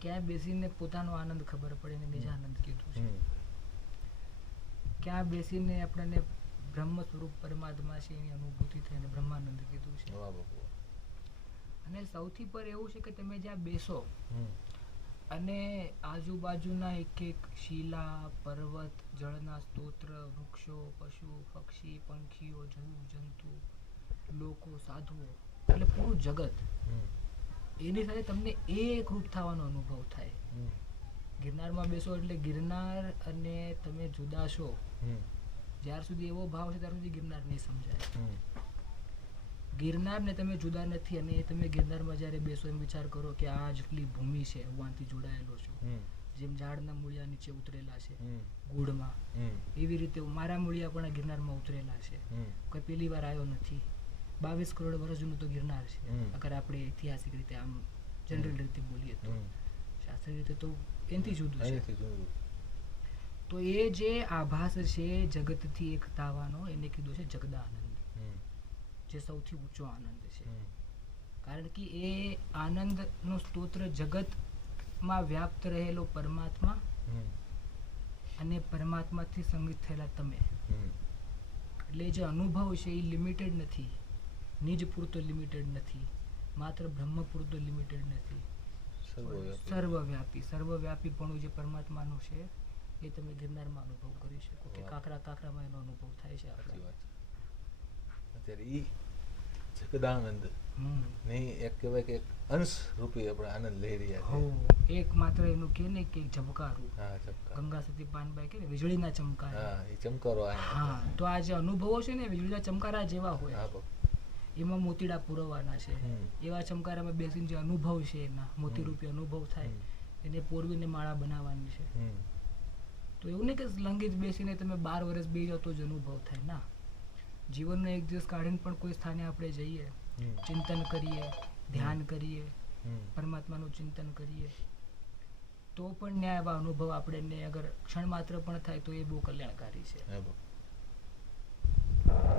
ક્યાં બેસીને પોતાનો આનંદ ખબર પડે ને નિજ આનંદ કીધું છે. ક્યાં બેસીને આપણને બ્રહ્મ સ્વરૂપ પરમાત્મા છે એની અનુભૂતિ થઈને બ્રહ્માનંદ કીધું છે. અને સૌથી પર એવું છે કે તમે જ્યાં બેસો અને આજુબાજુના એક એક શિલા, પર્વત, જળના સ્તોત્ર, વૃક્ષો, પશુ, પક્ષી, પંખીઓ, જીવ જંતુ, લોકો, સાધુઓ, એટલે પૂરું જગત, એની સાથે તમને એકરૂપ થવાનો અનુભવ થાય. ગિરનારમાં બેસો એટલે ગિરનાર અને તમે જુદા છો, જ્યાર સુધી એવો ભાવ છે ત્યાર સુધી ગિરનાર નહીં સમજાય. ગિરનાર ને તમે જુદા નથી, અને તમે ગિરનારમાં જ્યારે બેસો એમ વિચાર કરો કે આ જેટલી ભૂમિ છે હું આનાથી જોડાયેલો છું. જેમ ઝાડના મૂળિયા નીચે ઉતરેલા છે ગુડમાં, એવી રીતે મારા મૂળિયા પણ ગિરનારમાં ઉતરેલા છે. કોઈ પહેલી વાર આવ્યો નથી. 22 કરોડ વર્ષ જૂનું તો ગિરનાર છે, અગર આપણે ઐતિહાસિક રીતે આમ જનરલ રીતે બોલીએ તો. શાસ્ત્રીય રીતે તો એનાથી જુદું છે. તો એ જે આભાસ છે જગતથી એક થવાનો, એને કીધું છે જગદાનંદ, જે સૌથી ઊંચો આનંદ છે. કારણ કે એ આનંદનો સ્તોત્ર જગતમાં વ્યાપ્ત રહેલો પરમાત્મા અને પરમાત્માથી સંગીત થયેલા તમે, એટલે જે અનુભવ છે એ લિમિટેડ નથી, નિજ પૂરતો લિમિટેડ નથી, માત્ર બ્રહ્મ પૂરતો લિમિટેડ નથી, સર્વવ્યાપી પણ જે પરમાત્માનું છે એ તમે ગિરનારમાં અનુભવ કરી શકો કે કાંકરામાં એનો અનુભવ થાય છે. અત્યારે ઈ જગદાનંદ નહીં એક કહેવાય કે અંશ રૂપી આપણે આનંદ લઈ રહ્યા છે. એક માત્ર એનું કે ને કે ઝબકારું, ગંગા સતી પાનબાઈ કે વીજળીના ચમકારા, એ ચમકારો. હા, તો આ જે અનુભવો છે ને વીજળીના ચમકારા જેવા હોય, એમાં મોતીડા પુરવવાના છે. એવા ચમકારામાં બેસીને જે અનુભવ છે એના મોતીરૂપી અનુભવ થાય, એને પોરવીને માળા બનાવવાની છે. તો એવું નહીં કે લંગી જ બેસીને તમે 12 વર્ષ બેસી જાઓ તો જ અનુભવ થાય, ના. જીવનનો એક દિવસ કાઢીને પણ કોઈ સ્થાને આપણે જઈએ, ચિંતન કરીએ, ધ્યાન કરીએ, પરમાત્માનું ચિંતન કરીએ, તો પણ ન્યાય એવા અનુભવ આપણે અગર ક્ષણ માત્ર પણ થાય તો એ બહુ કલ્યાણકારી છે.